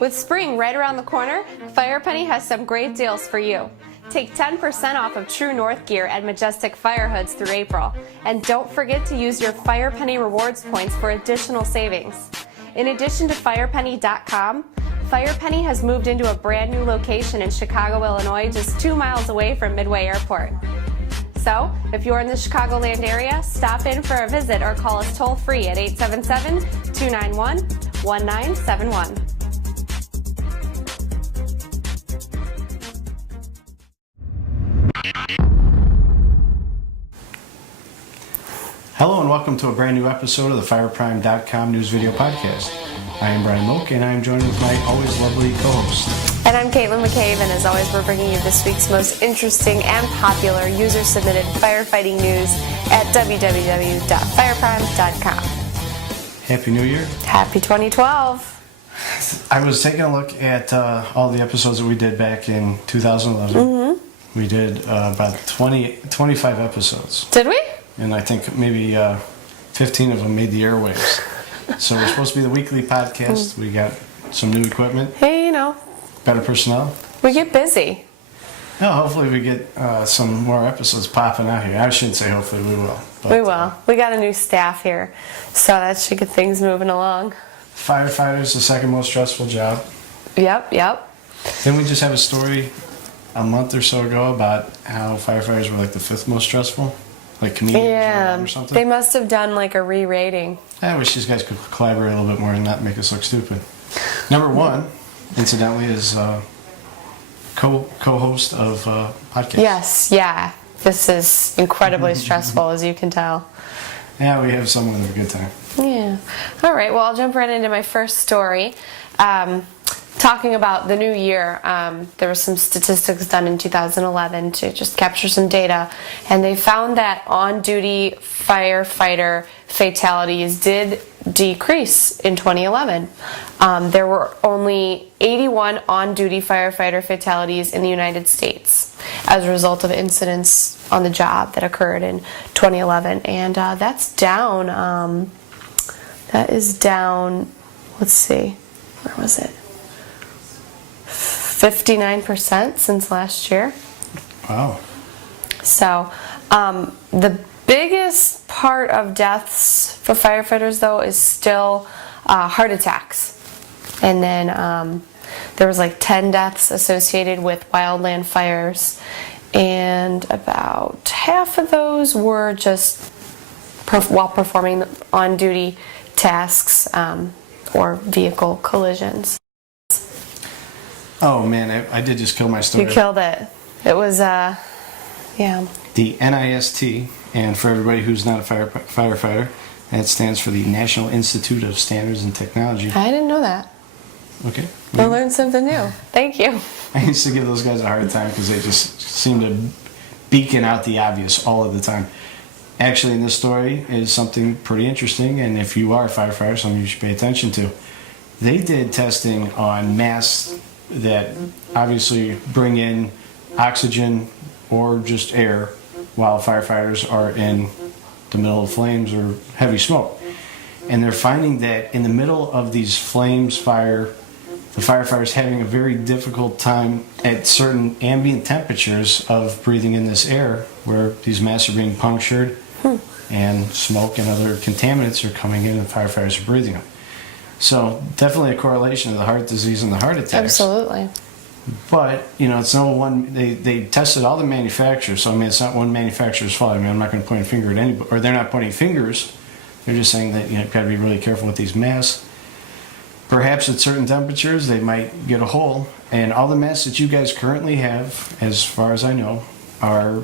With spring right around the corner, Firepenny has some great deals for you. Take 10% off of True North gear at Majestic Fire Hoods through April. And don't forget to use your Firepenny rewards points for additional savings. In addition to firepenny.com, Firepenny has moved into a brand new location in Chicago, Illinois, just 2 miles away from Midway Airport. So, if you're in the Chicagoland area, stop in for a visit or call us toll-free at 877-291-1971. Hello and welcome to a brand new episode of the fireprime.com news video podcast. I am Brian Moak and I am joined with my always lovely co-host. And I'm Caitlyn McCabe, and as always we're bringing you this week's most interesting and popular user-submitted firefighting news at www.fireprime.com. Happy New Year. Happy 2012. I was taking a look at all the episodes that we did back in 2011. Mm-hmm. We did about 25 episodes. Did we? And I think maybe 15 of them made the airwaves. So we're supposed to be the weekly podcast. We got some new equipment. Hey, you know. Better personnel. We get busy. No, hopefully we get some more episodes popping out here. I shouldn't say hopefully, we will. But, we will. We got a new staff here, so that should get things moving along. Firefighter's the second most stressful job. Yep. Didn't we just have a story a month or so ago about how firefighters were like the fifth most stressful? Like comedians or something? They must have done like a re-rating. I wish these guys could collaborate a little bit more and not make us look stupid. Number one, incidentally, is co-host of podcast. Yes, yeah. This is incredibly stressful, as you can tell. Yeah, we have someone with a good time. Yeah. All right, well, I'll jump right into my first story. Talking about the new year, there were some statistics done in 2011 to just capture some data, and they found that on-duty firefighter fatalities did decrease in 2011. There were only 81 on-duty firefighter fatalities in the United States as a result of incidents on the job that occurred in 2011, and that's down. That is down. Let's see, where was it? 59% since last year. Wow. So, the biggest part of deaths for firefighters, though, is still heart attacks. And then there was like 10 deaths associated with wildland fires, and about half of those were just while performing on-duty tasks or vehicle collisions. Oh man, I did just kill my story. You killed it. It was, yeah. The NIST, and for everybody who's not a firefighter, that stands for the National Institute of Standards and Technology. I didn't know that. Okay. I learned something new. Thank you. I used to give those guys a hard time because they just seem to beacon out the obvious all of the time. Actually, in this story is something pretty interesting, and if you are a firefighter, something you should pay attention to. They did testing on masks that obviously bring in oxygen or just air while firefighters are in the middle of flames or heavy smoke. And they're finding that in the middle of these flames, the firefighters having a very difficult time at certain ambient temperatures of breathing in this air where these masks are being punctured and smoke and other contaminants are coming in and firefighters are breathing them. So definitely a correlation to the heart disease and the heart attacks. Absolutely. But, it's no one, they tested all the manufacturers, so it's not one manufacturer's fault. I'm not going to point a finger at anybody, or they're not pointing fingers. They're just saying that, you've got to be really careful with these masks. Perhaps at certain temperatures they might get a hole, and all the masks that you guys currently have, as far as I know, are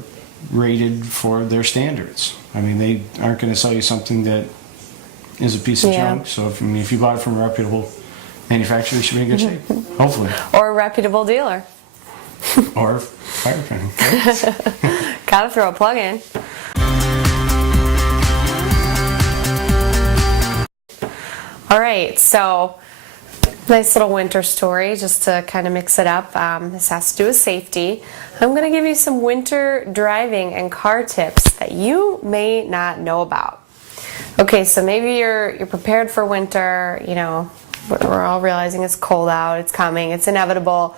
rated for their standards. They aren't going to sell you something that is a piece of junk. So if you bought it from a reputable manufacturer, you should be in good shape. Hopefully. Or a reputable dealer. Or firefighting. Gotta throw a plug in. All right, so nice little winter story just to kind of mix it up. This has to do with safety. I'm going to give you some winter driving and car tips that you may not know about. Okay, so maybe you're prepared for winter, we're all realizing it's cold out, it's coming, it's inevitable.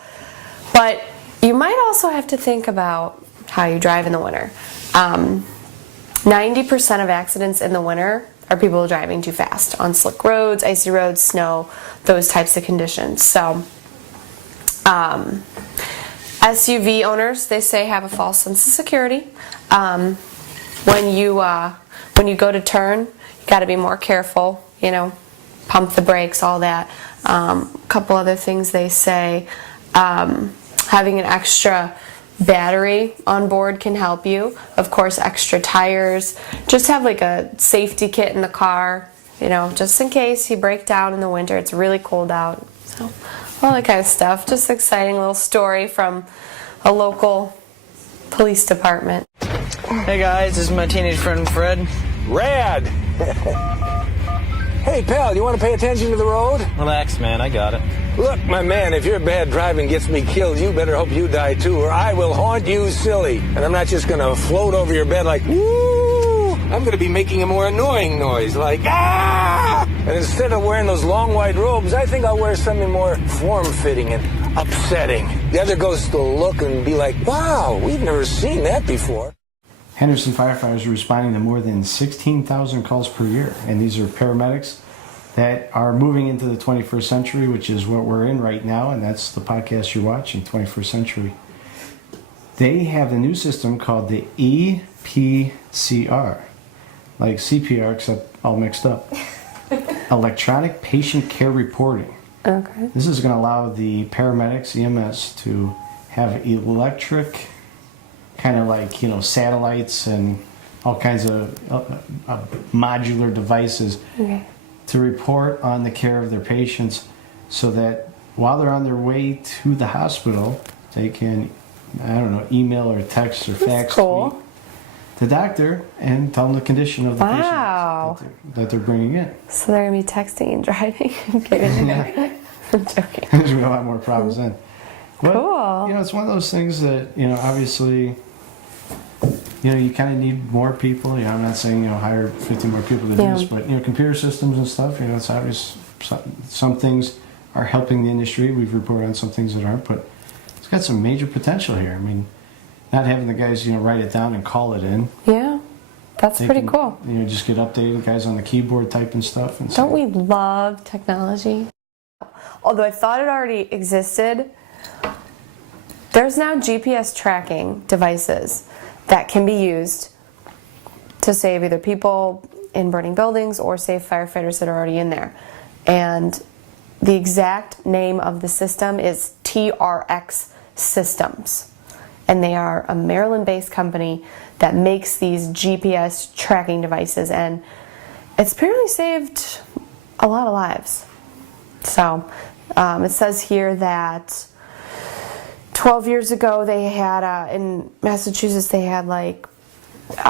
But you might also have to think about how you drive in the winter. 90% of accidents in the winter are people driving too fast on slick roads, icy roads, snow, those types of conditions. So SUV owners, they say, have a false sense of security. When you go to turn, you got to be more careful, you know, pump the brakes, all that. A couple other things they say, having an extra battery on board can help you. Of course, extra tires. Just have like a safety kit in the car, you know, just in case you break down in the winter. It's really cold out. So all that kind of stuff. Just exciting little story from a local police department. Hey guys, this is my teenage friend Fred. Rad! Hey pal, you want to pay attention to the road? Relax, man, I got it. Look, my man, if your bad driving gets me killed, you better hope you die too, or I will haunt you silly. And I'm not just gonna float over your bed like, woo! I'm gonna be making a more annoying noise, like, ah! And instead of wearing those long white robes, I think I'll wear something more form-fitting and upsetting. The other ghosts will look and be like, wow, we've never seen that before. Henderson firefighters are responding to more than 16,000 calls per year, and these are paramedics that are moving into the 21st century, which is what we're in right now, and that's the podcast you're watching, 21st Century. They have a new system called the EPCR, like CPR except all mixed up. Electronic Patient Care Reporting. Okay. This is going to allow the paramedics, EMS, to have electric, kind of like, you know, satellites and all kinds of modular devices to report on the care of their patients, so that while they're on their way to the hospital, they can, I don't know, email or text or fax cool. the doctor and tell them the condition of the Wow. patient that they're bringing in. So they're going to be texting and driving. I'm kidding. Yeah. I'm joking. There's a lot more problems then. But, Cool. you know, it's one of those things that, you know, obviously, you know, you kind of need more people. You know, I'm not saying, you know, hire 50 more people to do this, but, you know, computer systems and stuff, you know, it's obvious. Some things are helping the industry. We've reported on some things that aren't, but it's got some major potential here. I mean, not having the guys, you know, write it down and call it in. Yeah, that's They pretty can, cool. You know, just get updated, guys on the keyboard typing stuff. And Don't we love technology? Although I thought it already existed, there's now GPS tracking devices that can be used to save either people in burning buildings or save firefighters that are already in there. And the exact name of the system is TRX Systems. And they are a Maryland-based company that makes these GPS tracking devices. And it's apparently saved a lot of lives. So it says here that 12 years ago they had, in Massachusetts, they had like 6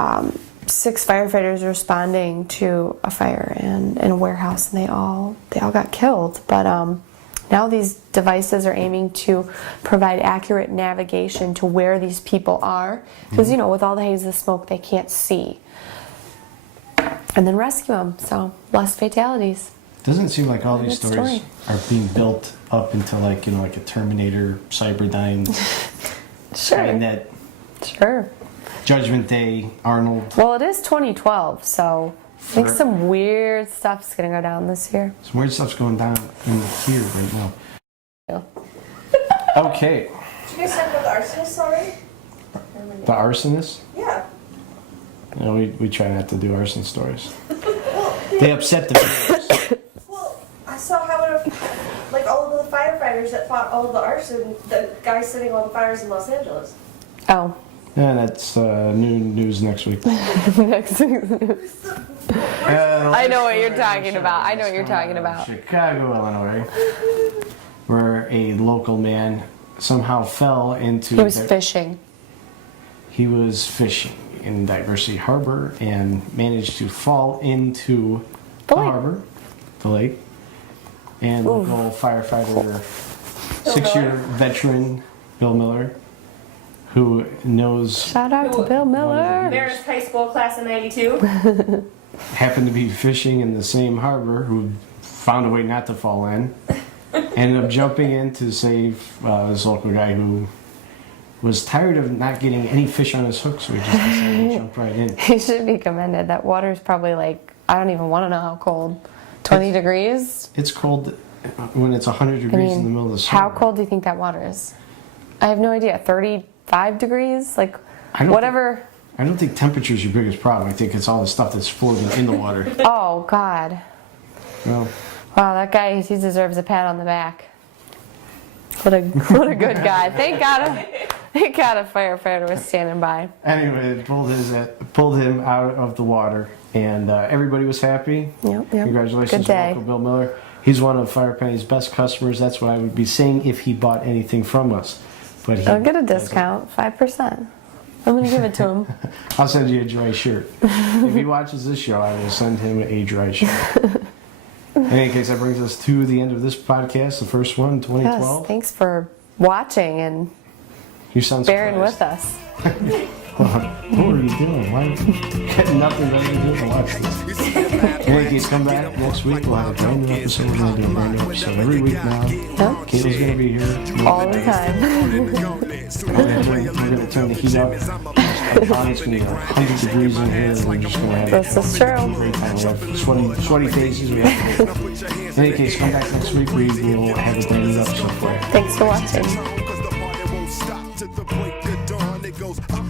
firefighters responding to a fire in a warehouse, and they all got killed. But now these devices are aiming to provide accurate navigation to where these people are, because you know, with all the haze and smoke, they can't see, and then rescue them. So less fatalities. Doesn't it seem like all these Good stories are being built up into, like, you know, like a Terminator, Cyberdyne, Skynet, Sure. Judgment Day, Arnold. Well, it is 2012, so I think some weird stuff's gonna go down this year. Some weird stuff's going down in here right now. Yeah. Okay. Did you guys talk about the arsonist already? The arsonist? Yeah. You know, we try not to do arson stories. Well, They upset the viewers. well, I saw how like all of the firefighters that fought all of the arson, the guys setting all the fires in Los Angeles. Oh. Yeah, that's new news next week. Next news. I know what you're talking about. I know what you're talking about. Chicago, Illinois, where a local man somehow fell into... He was fishing. He was fishing in Diversity Harbor and managed to fall into the harbor, the lake. And local firefighter, 6-year veteran, Bill Miller, who knows... Shout out to Bill Miller. Mariners High School class of '92. happened to be fishing in the same harbor, who found a way not to fall in. Ended up jumping in to save this local guy who was tired of not getting any fish on his hook, so he just decided to jump right in. He should be commended. That water's probably like, I don't even want to know how cold. 20 degrees? It's cold when it's 100 degrees in the middle of the summer. How cold do you think that water is? I have no idea. 35 degrees? Like, whatever. I don't think temperature's your biggest problem. I think it's all the stuff that's floating in the water. Oh, God. Well, Wow, that guy, he deserves a pat on the back. What a good guy. Thank God a firefighter was standing by. anyway, it pulled him out of the water, and everybody was happy. Yep. Congratulations Good to day. Uncle Bill Miller. He's one of Firepenny's best customers. That's what I would be saying if he bought anything from us. But he I'll get a discount, 5%. I'm going to give it to him. I'll send you a dry shirt. If he watches this show, I will send him a dry shirt. In any case, that brings us to the end of this podcast, the first one, 2012. Yes, thanks for watching and You sound bearing surprised. with us. What are you doing? Why got nothing better to do than watch this? In any case, come back next week. We'll have a brand new episode. We're going to do a brand new episode every week now. Yep. Caitlin's going to be here All the time. We're going to turn the heat up. It's going to be 100 degrees in here. And we're just going to have This is true. a great time. We have sweaty faces. We have in any case, come back next week. We will have a brand new episode for you. Thanks for watching. Cause the party won't stop till the break of dawn. It goes up.